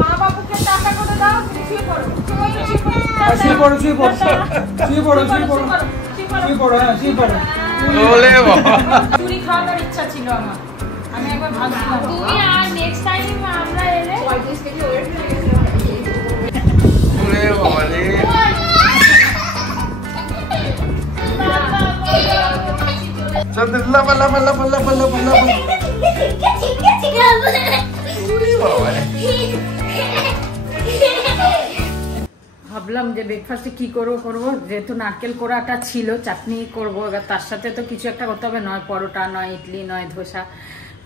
মা বাবুকে টাকা করে দাও, শুয়ে পড়ো। শুয়ে পড়ো, শুয়ে পড়ো, শুয়ে পড়ো, শুয়ে পড়ো, শুয়ে পড়ো, হ্যাঁ শুয়ে পড়ো। ওলে বাবা, চুরি খাওয়ানোর ইচ্ছা ছিল আমার, আমি একবার ভাবছিলাম তুমি আর নেক্সট টাইম আমরা এলে 35 কেজি ওয়েট হয়ে গেছিল। ওলে বাবা রে, চল লাফা লাফা লাফা লাফা লাফা লাফা। ওলে বাবা রে, ভাবলাম যে ব্রেকফাস্টে কি করবো, যেহেতু নারকেল কোড়াটা ছিল, চাটনি করব, এবার তার সাথে তো কিছু একটা করতে হবে, নয় পরোটা, নয় ইডলি, নয় ধোসা।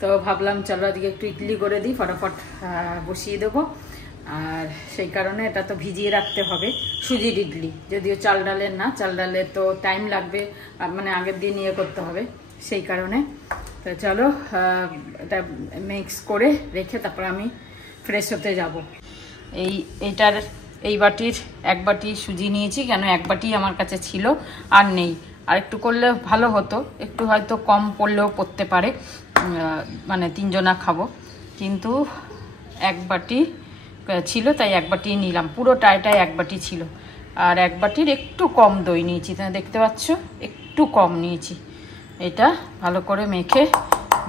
তো ভাবলাম চলো আজকে একটু ইডলি করে দিই, ফটাফট বসিয়ে দেবো। আর সেই কারণে এটা তো ভিজিয়ে রাখতে হবে, সুজির ইডলি, যদিও চাল ডালের না, চাল ডালের তো টাইম লাগবে, মানে আগের দিন ইয়ে করতে হবে, সেই কারণে। তো চলো এটা মিক্স করে রেখে তারপর আমি ফ্রেশ হতে যাব। এইটার এই বাটির এক বাটি সুজি নিয়েছি, কেন এক বাটি আমার কাছে ছিল, আর নেই। আর একটু করলে ভালো হতো, একটু হয়তো কম পড়লেও পড়তে পারে, মানে তিনজনা খাবো, কিন্তু এক বাটি ছিল তাই এক বাটি নিলাম, পুরোটাই এক বাটি ছিল। আর এক বাটির একটু কম দই নিয়েছি, তুমি দেখতে পাচ্ছ, একটু কম নিয়েছি। এটা ভালো করে মেখে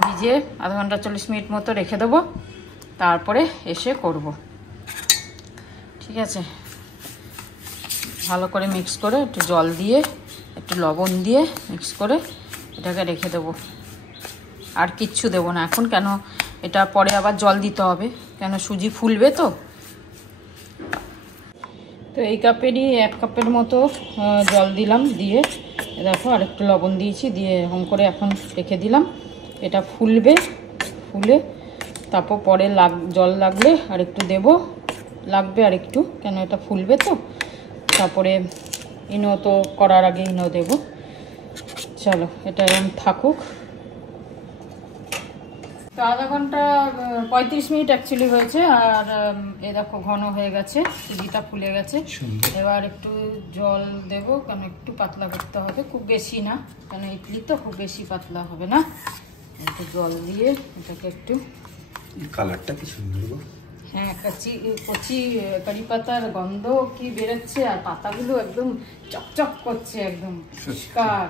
ভিজে আধা ঘন্টা 40 মিনিট মতো রেখে দেবো, তারপরে এসে করব। ঠিক আছে, ভালো করে মিক্স করে একটু জল দিয়ে একটু লবণ দিয়ে মিক্স করে এটাকে রেখে দেবো। আর কিচ্ছু দেবো না এখন, কেন এটা পরে আবার জল দিতে হবে, কেন সুজি ফুলবে তো। তো এই কাপেরই 1 কাপের মতো জল দিলাম, দিয়ে দেখো আর একটু লবণ দিয়েছি, দিয়ে এরকম করে এখন রেখে দিলাম। এটা ফুলবে, ফুলে তারপর পরে জল লাগলে আর একটু দেবো, লাগবে আর একটু, কেন এটা ফুলবে তো। তারপরে ইনো তো করার আগে ইনো দেব। চলো এটা এরকম থাকুক। তো আধা ঘন্টা 35 মিনিট অ্যাকচুয়ালি হয়েছে, আর এ দেখো ঘন হয়ে গেছে, সুজিটা ফুলে গেছে। এবার একটু জল দেবো, কেন একটু পাতলা করতে হবে, খুব বেশি না, কেন ইডলি তো খুব বেশি পাতলা হবে না। একটু জল দিয়ে এটাকে একটু, কালারটা কি সুন্দর গো। হ্যাঁ, কচি কারি পাতার গন্ধ কি বেরোচ্ছে, আর পাতাগুলো একদম চকচক করছে, একদম পরিষ্কার।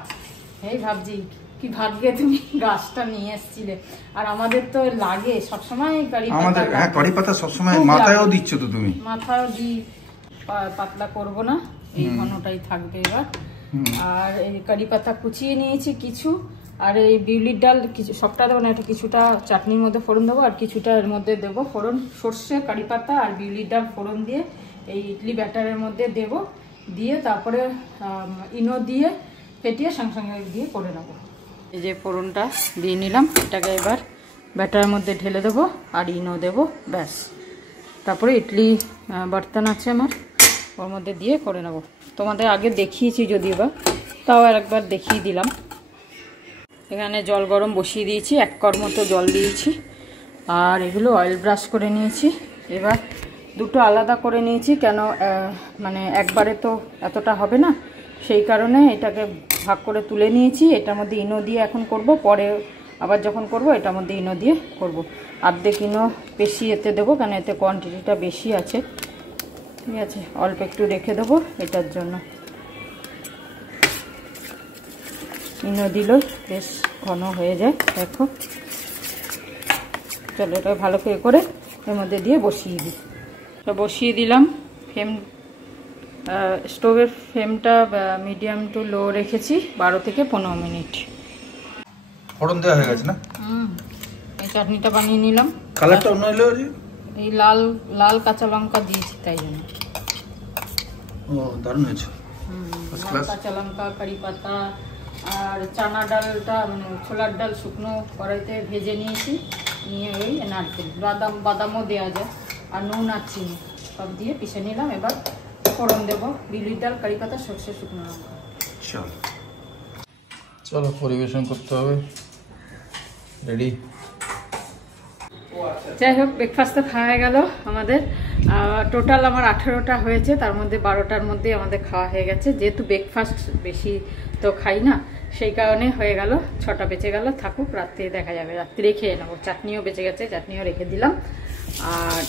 এই ভাবছি কি ভাগ্যে তুমি গাছটা নিয়ে এসেছিলে, আর আমাদের তো লাগে সবসময় কারি পাতা। আমাদের হ্যাঁ কারি পাতা সবসময় মাথায়ও দিচ্ছ তো তুমি। মাথায়ও দিই, পাতলা করব না, এই ঘনটাই থাকবে এবার। আর এই কারি পাতা কুচিয়ে নিয়েছি কিছু, আর এই বিউলির ডাল কিছু, সবটা দেবো না, এটা কিছুটা চাটনির মধ্যে ফোড়ন দেবো, আর কিছুটা এর মধ্যে দেবো ফোড়ন, সর্ষে, কারি পাতা আর বিউলির ডাল ফোড়ন দিয়ে এই ইডলি ব্যাটারের মধ্যে দেব, দিয়ে তারপরে ইনো দিয়ে ফেটিয়ে সঙ্গে সঙ্গে দিয়ে করে নেবো। এই যে ফোড়নটা দিয়ে নিলাম, এটাকে এবার ব্যাটারের মধ্যে ঢেলে দেবো আর ইনো দেবো, ব্যাস। তারপরে ইডলি বর্তন আছে আমার, ওর মধ্যে দিয়ে করে নেবো। তোমাদের আগে দেখিয়েছি যদিও বা, তাও আর একবার দেখিয়ে দিলাম। এখানে জল গরম বসিয়ে দিয়েছি, 1 কর মতো জল দিয়েছি, আর এগুলো অয়েল ব্রাশ করে নিয়েছি। এবার দুটো আলাদা করে নিয়েছি, কেন মানে একবারে তো এতটা হবে না, সেই কারণে এটাকে ভাগ করে তুলে নিয়েছি। এটার মধ্যে ইনো দিয়ে এখন করব, পরে আবার যখন করব এটার মধ্যে ইনো দিয়ে করব। অর্ধেক ইনো বেশি এতে দেবো, কেন এতে কোয়ান্টিটিটা বেশি আছে। ঠিক আছে, অল্প একটু রেখে দেবো এটার জন্য। ইনো দিল বেশ ঘন হয়ে যায়, দেখো। চলো এটা ভালো করে এর মধ্যে দিয়ে বসিয়ে দিই। তো বসিয়ে দিলাম, ফ্লেম স্টোভের ফ্লেমটা মিডিয়াম টু লো রেখেছি, 12 থেকে 15 মিনিট। ফোড়ন দেওয়া হয়ে গেছে না? এই চাটনিটা বানিয়ে নিলাম। কালারটা অন্য হলো, এই লাল লাল কাঁচা লঙ্কা দিয়েছি তাই জন্য। ও দারুণ হয়েছে। লাল কাঁচা লঙ্কা, কারি পাতা আর চানা ডালটা, মানে ছোলার ডাল শুকনো কড়াইতে ভেজে নিয়েছি, নিয়ে ওই নারকেল, বাদামও দেওয়া যায়, আর নুন আর চিনি সব দিয়ে পিষে নিলাম। এবার ফোড়ন দেবো, বিউলির ডাল, কারি পাতা, সর্ষে, শুকনো লঙ্কা। চলো পরিবেশন করতে হবে, রেডি। যাই হোক, ব্রেকফাস্ট তো খাওয়া গেল আমাদের। টোটাল আমার 18টা হয়েছে, তার মধ্যে 12টার মধ্যে আমাদের খাওয়া হয়ে গেছে। যেহেতু ব্রেকফাস্ট বেশি তো খাই না, সেই কারণে হয়ে গেল, 6টা বেঁচে গেল। থাকুক, রাত্রে দেখা যাবে, রাত্রে খেয়ে নেবো। চাটনিও বেঁচে গেছে, চাটনিও রেখে দিলাম। আর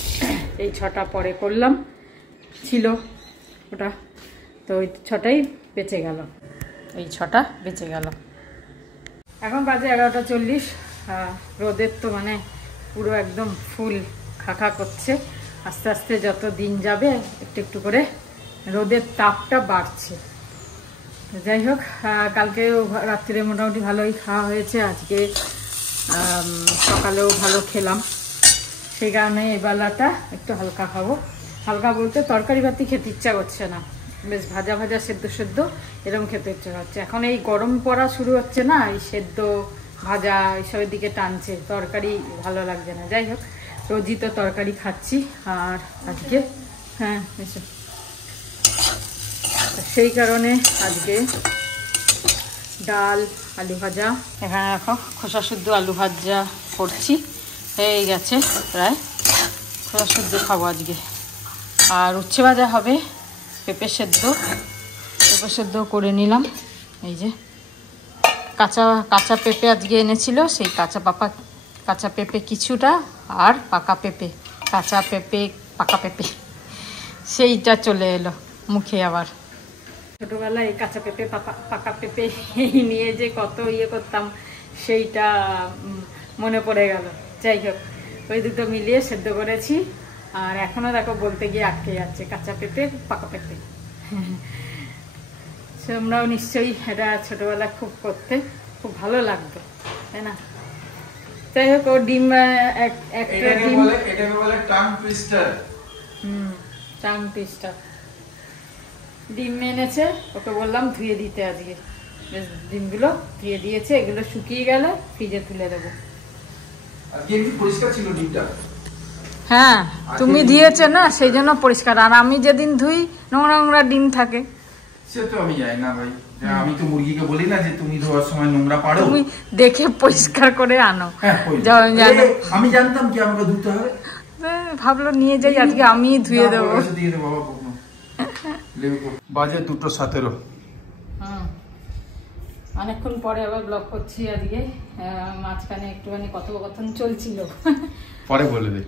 এই 6টা পরে করলাম, ছিল ওটা, তো ওই 6টাই বেঁচে গেল, এই 6টা বেঁচে গেল। এখন বাজে 11:40। রোদের তো মানে পুরো একদম ফুল খাখা করছে, আস্তে আস্তে যত দিন যাবে একটু একটু করে রোদের তাপটা বাড়ছে। যাই হোক, কালকে রাত্রিরে মোটামুটি ভালোই খাওয়া হয়েছে, আজকে সকালেও ভালো খেলাম, সেই কারণে এই বেলাটা একটু হালকা খাবো। হালকা বলতে তরকারি বাতি খেতে ইচ্ছা করছে না, বেশ ভাজা ভাজা সেদ্ধ সেদ্ধ এরকম খেতে ইচ্ছা করছে। এখন এই গরম পড়া শুরু হচ্ছে না, এই সেদ্ধ ভাজা এইসবের দিকে টানছে, তরকারি ভালো লাগছে না। যাই হোক, রোজই তো তরকারি খাচ্ছি, আর আজকে হ্যাঁ এসে সেই কারণে আজকে ডাল আলু ভাজা, এখানে দেখো খোসা শুদ্ধ আলু ভাজা করছি, হয়ে গেছে প্রায়, খোসা শুদ্ধ খাবো আজকে। আর উচ্ছে ভাজা হবে, পেঁপে সেদ্ধ করে নিলাম। এই যে কাঁচা পেঁপে আজকে এনেছিল, সেই কাঁচা পেঁপে কিছুটা, আর পাকা পেঁপে সেইটা চলে এলো মুখে। আবার ছোটবেলায় এই কাঁচা পেঁপে পাকা পেঁপে নিয়ে যে কত ইয়ে করতাম সেইটা মনে পড়ে গেল। যাই হোক, ওই দুটো মিলিয়ে সেদ্ধ করেছি, আর এখনো দেখো বলতে গিয়ে আটকে যাচ্ছে কাঁচা পেঁপে পাকা পেঁপে। তোমরাও নিশ্চয়ই এটা ছোটবেলায় খুব করতে, খুব ভালো লাগতো, তাই না? যাই হোক, ও ডিম টাং টুইস্টার ডিম এনেছে, ওকে বললাম ধুয়ে দিতে আজকে, বেশ ডিমগুলো ধুয়ে দিয়েছে, এগুলো শুকিয়ে গেলে ফ্রিজে তুলে দেবো। হ্যাঁ, তুমি দিয়েছে না সেই জন্য পরিষ্কার, আর আমি যেদিন ধুই নোংরা ডিম থাকে। সে তো আমি জানি না ভাই, আমি তো মুরগিকে বলি না যে তুমি ধোয়ার সময় নোংরা পাড়ো, তুমি দেখে পরিষ্কার করে আনো। আমি জানতাম কি আমাকে ধুতে হবে, ভাবলো নিয়ে যাই আজকে আমি ধুয়ে দেবো। বাজে 2:17। অনেকক্ষণ পরে আবার ব্লগ করছি আজকে, মাঝখানে একটুখানি কথোপকথন চলছিল, পরে বলবো।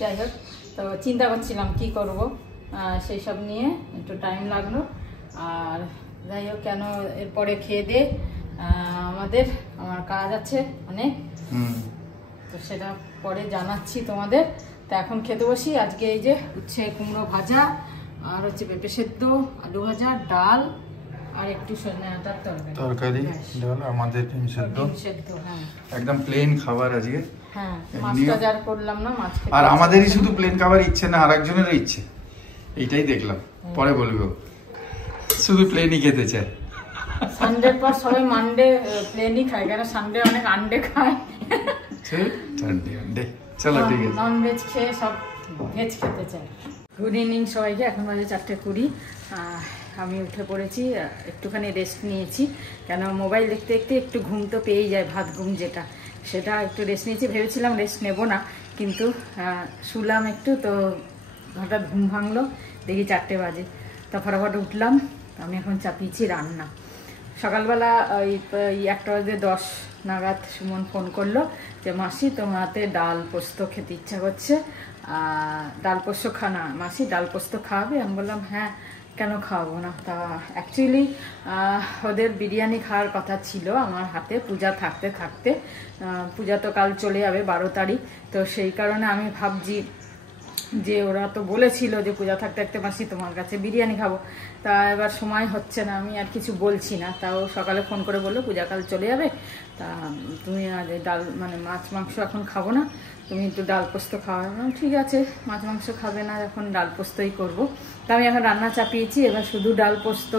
যাই হোক, তো চিন্তা করছিলাম কি করব, সেই সব নিয়ে একটু টাইম লাগলো। আর যাই হোক, কেন এরপরে খেয়ে দিয়ে আমার কাজ আছে অনেক, তো সেটা পরে জানাচ্ছি তোমাদের। তো এখন খেতে বসি। আজকে এই যে উচ্ছে কুমড়ো ভাজা, আর হচ্ছে পেঁপে সেদ্ধ, আলু ভাজা, ডাল, আর একটু সজনে ডাঁটার তরকারি, ডাল, আমাদের ডিম সেদ্ধ। হ্যাঁ, একদম প্লেন খাবার আজকে। হ্যাঁ, মাছটা যার করলাম না, মাছ খেতে। আর আমাদেরই শুধু প্লেন খাবার ইচ্ছে না, আরেকজনেরও ইচ্ছে, এইটাই দেখলাম, পরে বলবো, শুধু প্লেনই খেতে চায়। সানডের পর সবাই মানডে প্লেনই খায়, কারণ সানডে অনেক আন্ডে খায়। চলো ঠিক আছে, নন ভেজ খেয়ে সব ভেজ খেতে চায়। গুড ইভিনিং সবাইকে, এখন বাজে 4:20। আমি উঠে পড়েছি, একটুখানি রেস্ট নিয়েছি, কেন মোবাইল দেখতে দেখতে একটু ঘুম তো পেয়েই যায়, ভাত ঘুম যেটা, সেটা একটু রেস্ট নিয়েছি। ভেবেছিলাম রেস্ট নেব না, কিন্তু শুলাম একটু, তো হঠাৎ ঘুম ভাঙলো, দেখি 4টে বাজে, তা ফটাফট উঠলাম। আমি এখন চাপিয়েছি রান্না। সকালবেলা ওই 1:10 নাগাদ সুমন ফোন করলো যে মাসি তোমার হাতে ডাল পোস্ত খেতে ইচ্ছা করছে, ডাল পোস্ত মাসি ডাল পোস্ত খাওয়াবে? আমি বললাম হ্যাঁ, কেন খাওয়াবো না। তা অ্যাকচুয়ালি ওদের বিরিয়ানি খাওয়ার কথা ছিল আমার হাতে, পূজা থাকতে থাকতে। পূজা তো কাল চলে যাবে 12 তারিখ, তো সেই কারণে আমি ভাবছি যে ওরা তো বলেছিল যে পূজা থাকতে থাকতে মাসি তোমার কাছে বিরিয়ানি খাবো, তা এবার সময় হচ্ছে না, আমি আর কিছু বলছি না। তাও সকালে ফোন করে বললো পূজা কাল চলে যাবে, তা তুমি আর ডাল মাছ মাংস এখন খাবো না, তুমি একটু ডাল পোস্ত খাওয়া। ঠিক আছে, মাছ মাংস খাবে না, এখন ডাল পোস্তই করবো। তা আমি এখন রান্না চাপিয়েছি, এবার শুধু ডাল পোস্ত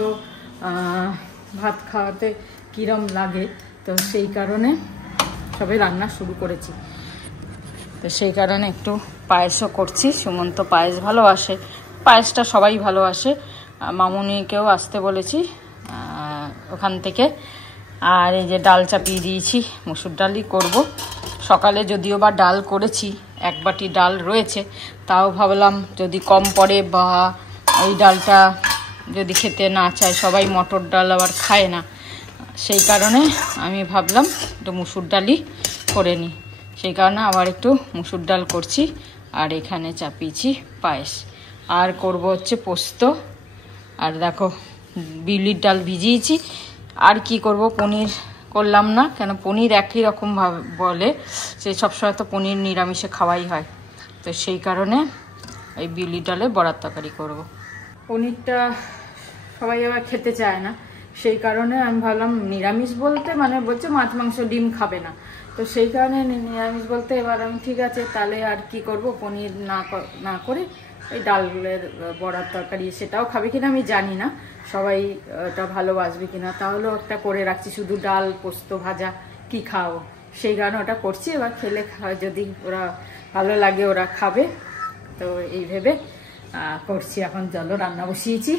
ভাত খাওয়াতে কিরম লাগে, তো সেই কারণে সবাই রান্না শুরু করেছি। তো সেই কারণে একটু পায়েসও করছি। সুমন তো পায়েস ভালোবাসে, পায়েসটা সবাই ভালোবাসে, মামুনিকেও আসতে বলেছি ওখান থেকে। আর এই যে ডাল চাপিয়ে দিয়েছি, মুসুর ডালই করব। সকালে যদিও বা ডাল করেছি, 1 বাটি ডাল রয়েছে, তাও ভাবলাম যদি কম পড়ে বা ওই ডালটা যদি খেতে না চায়, সবাই মটর ডাল আবার খায় না, সেই কারণে আমি ভাবলাম একটু মুসুর ডালই করে নিই। সেই কারণে আবার একটু মুসুর ডাল করছি। আর এখানে চাপিয়েছি পায়েস, আর করব হচ্ছে পোস্ত। আর দেখো বিউলির ডাল ভিজিয়েছি। আর কি করব, পনির করলাম না, কেন পনির একই রকম ভাবে বলে, সে সবসময় তো পনির নিরামিষে খাওয়াই হয়, তো সেই কারণে এই বিউলির ডালে বড়ার তরকারি করব। পনিরটা সবাই আবার খেতে চায় না, সেই কারণে আমি ভাবলাম নিরামিষ বলতে মানে বলছে মাছ মাংস ডিম খাবে না, তো সেই কারণে নিরামিষ বলতে এবার আমি ঠিক আছে তাহলে আর কি করব, পনির না করে এই ডালের বড়ার তরকারি, সেটাও খাবে কিনা আমি জানি না, সবাই ওটা ভালোবাসবে কিনা, তাহলেও একটা করে রাখছি, শুধু ডাল পোস্ত ভাজা কি খাও, সেই কারণে ওটা করছি। এবার খেলে যদি ওরা ভালো লাগে ওরা খাবে, তো এই ভেবে করছি। এখন চলো রান্না বসিয়েছি,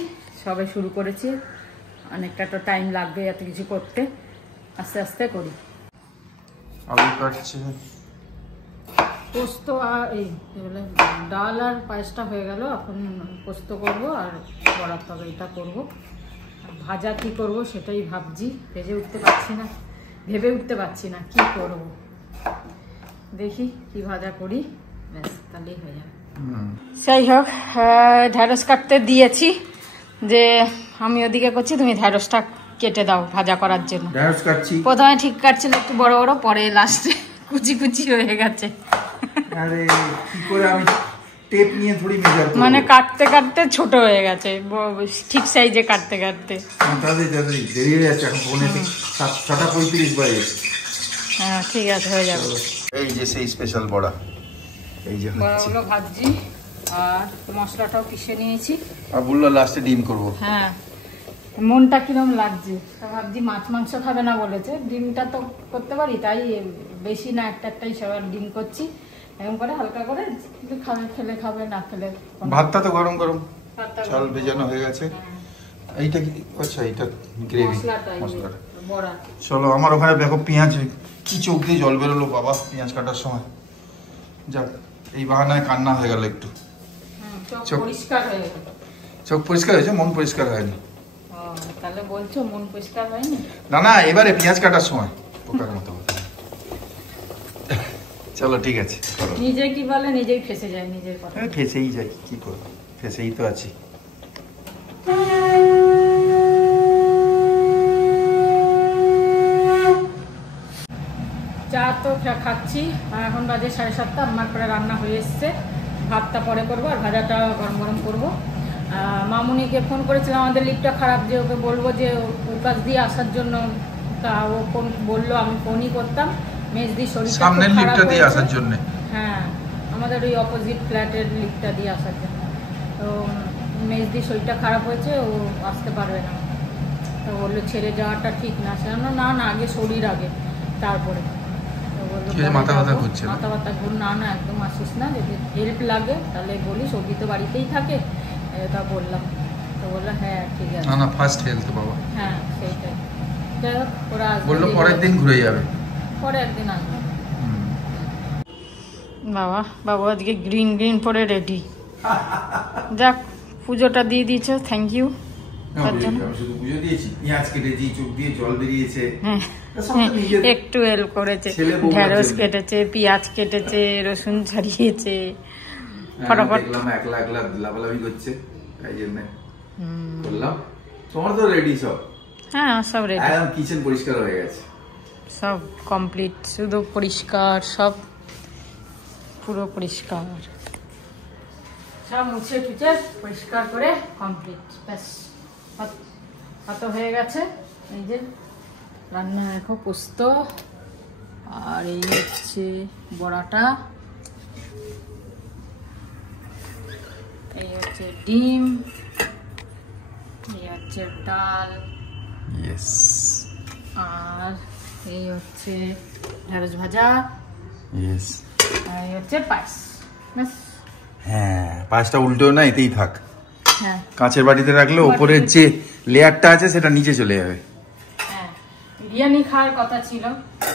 সবে শুরু করেছি, অনেকটা তো টাইম লাগবে এত কিছু করতে, আস্তে আস্তে করি। আলু কাটছে, পোস্ত আর এই বলে ডাল আর পায়েসটা হয়ে গেল, এখন পোস্ত করব আর বড়ার তরকারিটা করব। ভাজা কি করব সেটাই ভাবছি, ভেবে উঠতে পারছি না কি করব, দেখি কি ভাজা করি, ব্যাস তাহলেই হয়ে যাবে। যাই হোক, ঢ্যাঁড়স কাটতে দিয়েছি, যে আমি ওদিকে করছি তুমি ঢ্যাঁড়সটা কেটে দাও ভাজা করার জন্য। ঢ্যাঁড়স কাটছি, প্রথমে ঠিক কাটছিল একটু বড় বড়, পরে লাস্টে কুচি কুচি হয়ে গেছে। আরে কি করে আমি টেপ নিয়ে থোড়ি মেজার করব, মানে কাটতে কাটতে ছোট হয়ে গেছে, ঠিক সাইজে কাটতে কাটতে। তাড়াতাড়ি দেরি হয়ে যাচ্ছে, এখন পৌনে 7:35 বাজে। হ্যাঁ ঠিক আছে, হয়ে যাবে। এই যে সেই স্পেশাল বড়া, এই যে বড়াগুলো ভাজছি, আর মশলাটাও পিষে নিয়েছি। আর বললো লাস্টে ডিম করব। হ্যাঁ, মনটা কিরম লাগছে, ভাবছি মাছ মাংস খাবে না বলেছে, ডিমটা তো করতে পারি, তাই বেশি না একটাই সবার ডিম করছি, এরকম করে হালকা করে, কিন্তু খেলে খাবে, না খেলে। ভাতটা তো গরম গরম, চাল ভেজানো হয়ে গেছে। এইটা কি, আচ্ছা এইটা গ্রেভি মশলাটা। বড়া চলো, আমার ওখানে দেখো পেঁয়াজ, কি চোখ দিয়ে জল বেরোলো বাবা পেঁয়াজ কাটার সময়, যাক এই বাহানায় কান্না হয়ে গেল একটু। চোখ পরিষ্কার হয়ে গেল। চোখ পরিষ্কার হয়েছে, মন পরিষ্কার হয়নি। তাহলে বলছো মন পরিষ্কার হয়নি? না এবারে পেঁয়াজ কাটার সময় পোকার মতো। চলো ঠিক আছে, নিজে কি বলে নিজেই ফেসে যায় নিজের কথা। ফেসেই যাই, কি করবো, ফেসেই তো আছি। চা তো খাচ্ছি, এখন বাজে 7:30, আমার পরে রান্না হয়ে এসছে, ভাতটা পরে করবো আর ভাজাটা গরম গরম করবো। মামুনিকে ফোন করেছিলাম, আমাদের লিফটটা খারাপ, যে ওকে বলবো যে ওর কাছ দিয়ে আসার জন্য, তা ও ফোন বললো, আমি ফোনই করতাম, মেজদি শরীরটা সামনের লিফটটা দিয়ে আসার জন্য। হ্যাঁ, আমাদের ওই অপোজিট ফ্ল্যাটের লিফটটা দিয়ে আসার জন্য, তো মেজদি শরীরটা খারাপ হয়েছে, ও আসতে পারবে না, তো বললো ছেড়ে যাওয়াটা ঠিক না, সেজন্য না আগে শরীর আগে তারপরে, তো বললো মাথা ব্যথা ঘুরছে, না একদম আসিস না, যদি হেল্প লাগে তাহলে বলিস, ওদি তো বাড়িতেই থাকে, এটা বললাম, তো বললো হ্যাঁ ঠিক আছে। না ফার্স্ট হেলথ বাবা। হ্যাঁ সেইটাই, যাই হোক ওরা বললো পরের দিন ঘুরে যাবে, পরে একদিন আসবে। বাবা আজকে গ্রিন পরে রেডি, যাক পুজোটা দিয়ে দিয়েছো, থ্যাংক ইউ। শুধু পুজো দিয়েছি, পেঁয়াজ কেটেছি, চোখ দিয়ে জল বেরিয়েছে, একটু হেল্প করেছে, ঢেঁড়স কেটেছে, পেঁয়াজ কেটেছে, রসুন ছাড়িয়েছে, ফটাফট একলা লাভালাভি করছে, তাই জন্য বললাম। তোমার তো রেডি সব? হ্যাঁ সব রেডি, একদম কিচেন পরিষ্কার হয়ে গেছে, সব কমপ্লিট, শুধু পরিষ্কার, সব পুরো পরিষ্কার, সব মুছে টুছে পরিষ্কার করে কমপ্লিট, ব্যাস ভাত হয়ে গেছে। এই যে রান্না এখন পোস্ত, আর এই হচ্ছে বড়াটা, এই হচ্ছে ডিম, এই হচ্ছে ডাল, আর এই হচ্ছে ঢেঁড়স ভাজা, আর এই হচ্ছে পায়েস। হ্যাঁ পায়েসটা উল্টেও না, এতেই থাক, হ্যাঁ কাঁচের বাটিতে রাখলে ওপরের যে লেয়ারটা আছে সেটা নিচে চলে যাবে। হ্যাঁ বিরিয়ানি খাওয়ার কথা ছিল,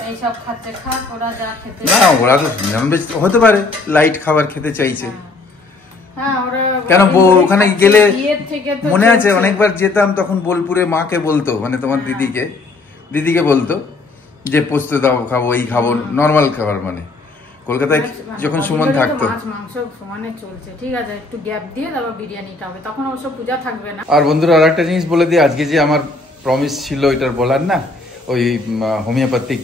এইসব খাচ্ছে, খাক ওরা যা খেতে, না ওরা তো ননভেজ হতে পারে, লাইট খাবার খেতে চাইছে। কেন ওখানে গেলে মনে আছে অনেকবার যেতাম, তখন বোলপুরে মাকে বলতো, মানে তোমার দিদিকে বলতো যে পোস্ত দাও খাবো, এই খাবো, নর্মাল খাবার, মানে কলকাতায় যখন সুমন থাকতো। মাছ মাংস সমানে চলছে, ঠিক আছে, একটু গ্যাপ দিয়ে তারপর বিরিয়ানিটা হবে, তখন অবশ্য পূজা থাকবে না। আর বন্ধুরা আর একটা জিনিস বলে দিই, আজকে যে আমার প্রমিস ছিল এটার বলার না, ওই হোমিওপ্যাথিক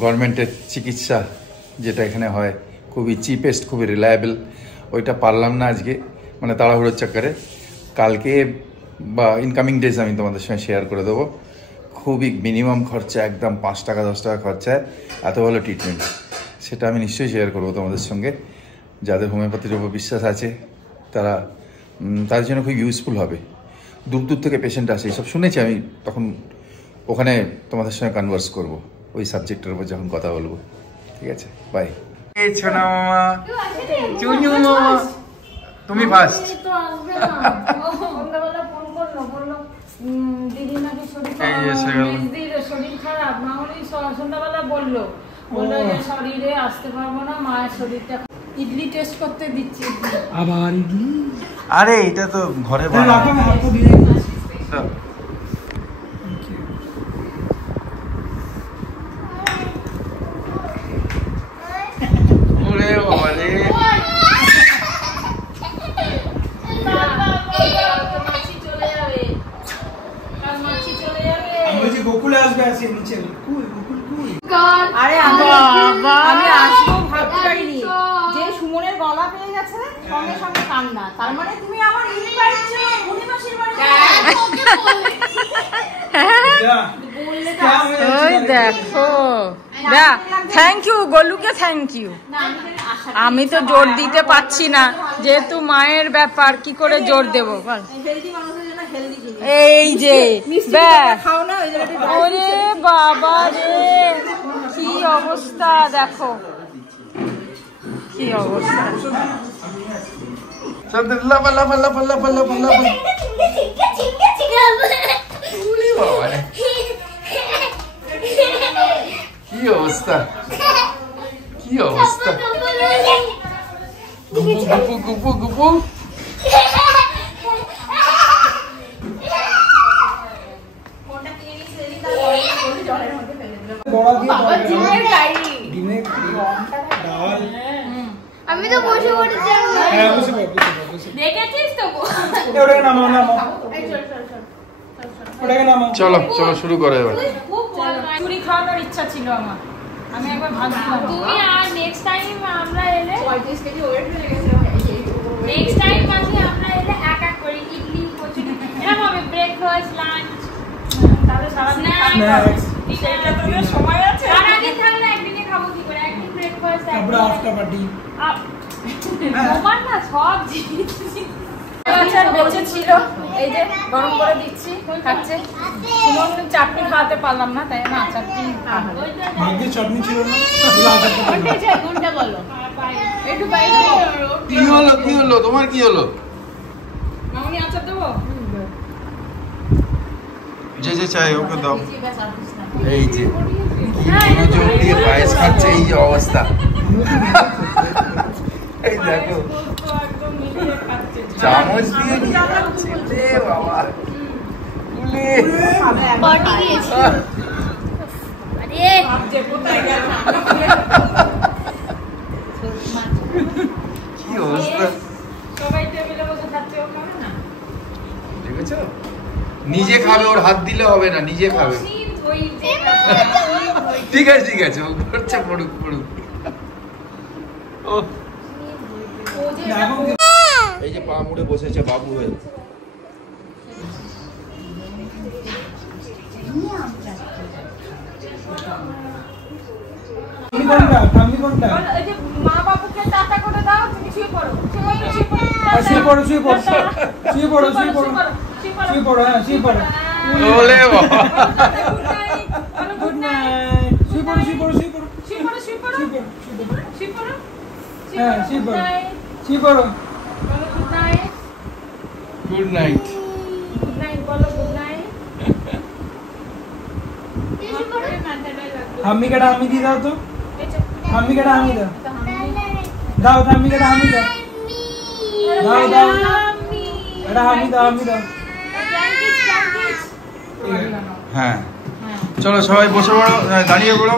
গভর্নমেন্টের চিকিৎসা যেটা এখানে হয়, খুবই চিপেস্ট, খুবই রিলায়েবল, ওইটা পারলাম না আজকে, মানে তাড়াহুড়োর চক্করে। কালকে বা ইনকামিং ডেজ আমি তোমাদের সঙ্গে শেয়ার করে দেবো। খুবই মিনিমাম খরচা, একদম 5 টাকা 10 টাকা খরচায় এত ভালো ট্রিটমেন্ট, সেটা আমি নিশ্চয়ই শেয়ার করবো তোমাদের সঙ্গে। যাদের হোমিওপ্যাথির উপর বিশ্বাস আছে তারা তাদের জন্য খুব ইউজফুল হবে। দূর দূর থেকে পেশেন্ট আসে, এইসব শুনেছি আমি, তখন ওখানে তোমাদের সঙ্গে কনভার্স করবো ওই সাবজেক্টের উপর যখন কথা বলবো। ঠিক আছে, বাই। সোনা মামা, চুনু মামা, তুমি ফার্স্ট। শরীর খারাপ, না হলেই সন্ধ্যাবেলা বললো শরীরে আসতে পারবো না, মায়ের শরীরটা। ইডলি টেস্ট করতে দিচ্ছি। আবার ইডলি? আরে এটা তো ঘরে গোকুলে আসবে, আছে নিচে। আরে আমি আসবো ভাবতে পারিনি যে সুমনের গলা পেয়ে গেছে, সঙ্গে সঙ্গে কান্না। তার মানে তুমি আমার ওই দেখো, থ্যাংক ইউ গোলুকে, থ্যাংক ইউ। আমি তো জোর দিতে পারছি না, যেহেতু মায়ের ব্যাপার, কি করে জোর দেবো বল। এই যে ওরে বাবা রে, কি অবস্থা দেখো, কি অবস্থা। কি অবস্থা, কি অবস্থা, গুপু গুপু গুপু। আমি তো বসে পড়েছি। দেখেছিস তো? চলো চলো শুরু করো এবার। চুরি খাওয়ানোর ইচ্ছা ছিল আমার, আমি একবার ভাবছিলাম। তুমি আর নেক্সট টাইম আমরা এলে 35 কেজি ওয়েট হয়ে গেছে। নেক্সট টাইম মাঝে আমরা এলে এক এক করে ইডলি কচুরি এরকম হবে, ব্রেকফাস্ট লাঞ্চ, তাহলে সারাদিন সেটা তো সময় আছে। সারাদিন থাকলে একদিনে খাবো কি করে? একদিন ব্রেকফাস্ট, তারপরে আফটার পার্টি, তোমার না সব জিনিস বেঁচে ছিল, এই যে গরম করে দিচ্ছি, খাচ্ছে। সুমন চাটনি খাওয়াতে পারলাম না, তাই না চাটনি ভাগ্যে চাটনি ছিল না। কোনটা বলো? একটু কি হলো, কি হলো তোমার, কি হলো? মামনি আচার দেবো? যে যে চাই ওকে দাও। এই যে মনোযোগ দিয়ে পায়েস খাচ্ছে, এই যে অবস্থা, এই দেখো চামচ দিয়ে নিয়ে খাচ্ছে রে বাবা, পটি গিয়েছি। আরে কি অবস্থা, সবাই টেবিলে বসে খাচ্ছে, ও খাবে না? দেখেছো, নিজে খাবে, ওর হাত দিলে হবে না, নিজে খাবে। ঠিক আছে ঠিক আছে, ও করছে, পড়ুক পড়ুক। ও এই যে পা মুড়ে বসেছে বাবু হয়ে। মা বাবুকে টাটা করে দাও, তুমি শুয়ে পড়ো। শুয়ে পড়ো, শুয়ে পড়ো, শুয়ে পড়ো, শুয়ে পড়ো, শুয়ে পড়ো, হ্যাঁ শুয়ে পড়ো। ওলে বাবা, গুড নাইট। শুয়ে পড়ো, শুয়ে পড়ো, শুয়ে পড়ো, শুয়ে পড়ো, শুয়ে পড়ো, শুয়ে পড়ো, শুয়ে পড়ো, হ্যাঁ শুয়ে পড়ো, শুয়ে পড়ো। বলো good night. Good night, good night বলো, গুড নাইট। হাম্মিকাটা হামি দিয়ে দাও তো, হাম্মিকাটা হামি দাও, দাও হাম্মিকাটা হামি দাও, দাও দাও, এটা হামি দাও, হামি দাও। হ্যাঁ চলো সবাই বসে পড়ো, দাঁড়িয়ে পড়ো।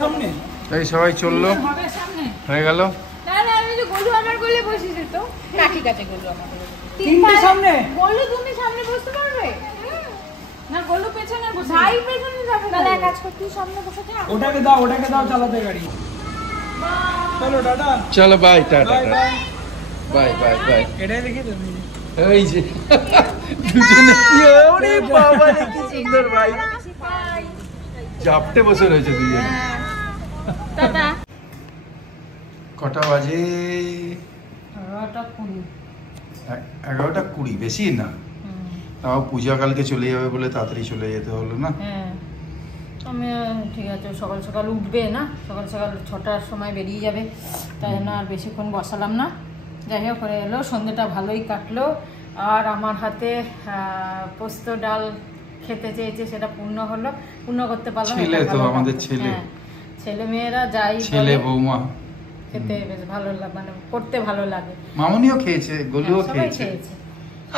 সামনে এই সবাই চললো, হবে সামনে। হয়ে গেল। না না আমি তো গোলু অর্ডার করলে বসেছি তো। কাকি কাছে গেলো আমাদের। তিনটে সামনে গোলু তুমি সামনে বসতে পারবে? না গলু পেছনে বসে। ভাই পেছনে যাবে। তাহলে এক কাজ কর, তুই সামনে বসে থাক। ওটাকে দাও চালাতে গাড়ি। চলো টাটা। চলো bye, tata, bye bye. Bye bye bye. এটাই দেখি তুমি। এই যে দুজনে কি, ওরে বাবা রে কি সুন্দর ভাই, জাপটে বসে রয়েছে দুজনে। টাটা। কটা বাজে? 11:20। 11:20, বেশি না। তাও পূজা কালকে চলে যাবে বলে তাড়াতাড়ি চলে যেতে হলো না। হ্যাঁ আমি ঠিক আছে, সকাল সকাল উঠবে না, সকাল সকাল 6টার সময় বেরিয়ে যাবে, তাই জন্য আর বেশিক্ষণ বসালাম না। যাই হোক করে এলো, সন্ধ্যেটা ভালোই কাটলো। আর আমার হাতে পোস্ত ডাল খেতে চেয়েছে, সেটা পূর্ণ করতে পারলাম। ছেলে তো আমাদের ছেলে, ছেলে মেয়েরা যাই ছেলে বৌমা খেতে বেশ ভালো লাগে, মানে করতে ভালো লাগে। মামুনিও খেয়েছে, গলুও সবাই খেয়েছে, খেয়েছে।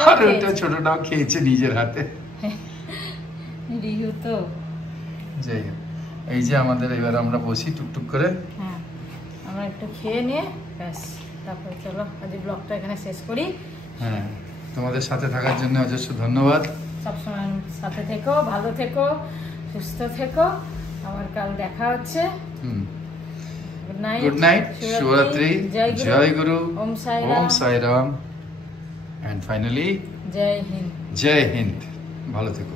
আর ওটা ছোটটাও খেয়েছে নিজের হাতে। রিহু তো যাই হোক, এই যে আমাদের এবার আমরা বসি টুকটুক করে। হ্যাঁ আমরা একটু খেয়ে নিয়ে ব্যাস তারপরে চলো আজ ব্লগটা এখানে শেষ করি। হ্যাঁ, তোমাদের সাথে থাকার জন্য অজস্র ধন্যবাদ। সবসময় সাথে থেকো, ভালো থেকো, সুস্থ থেকো। আবার কাল দেখা হচ্ছে। Good night, good night, Shivratri, জয় গুরু, ওম সাই ওম সাই রাম, এন্ড ফাইনালি জয় হিন্দ। জয় হিন্দ। ভালো থেকো।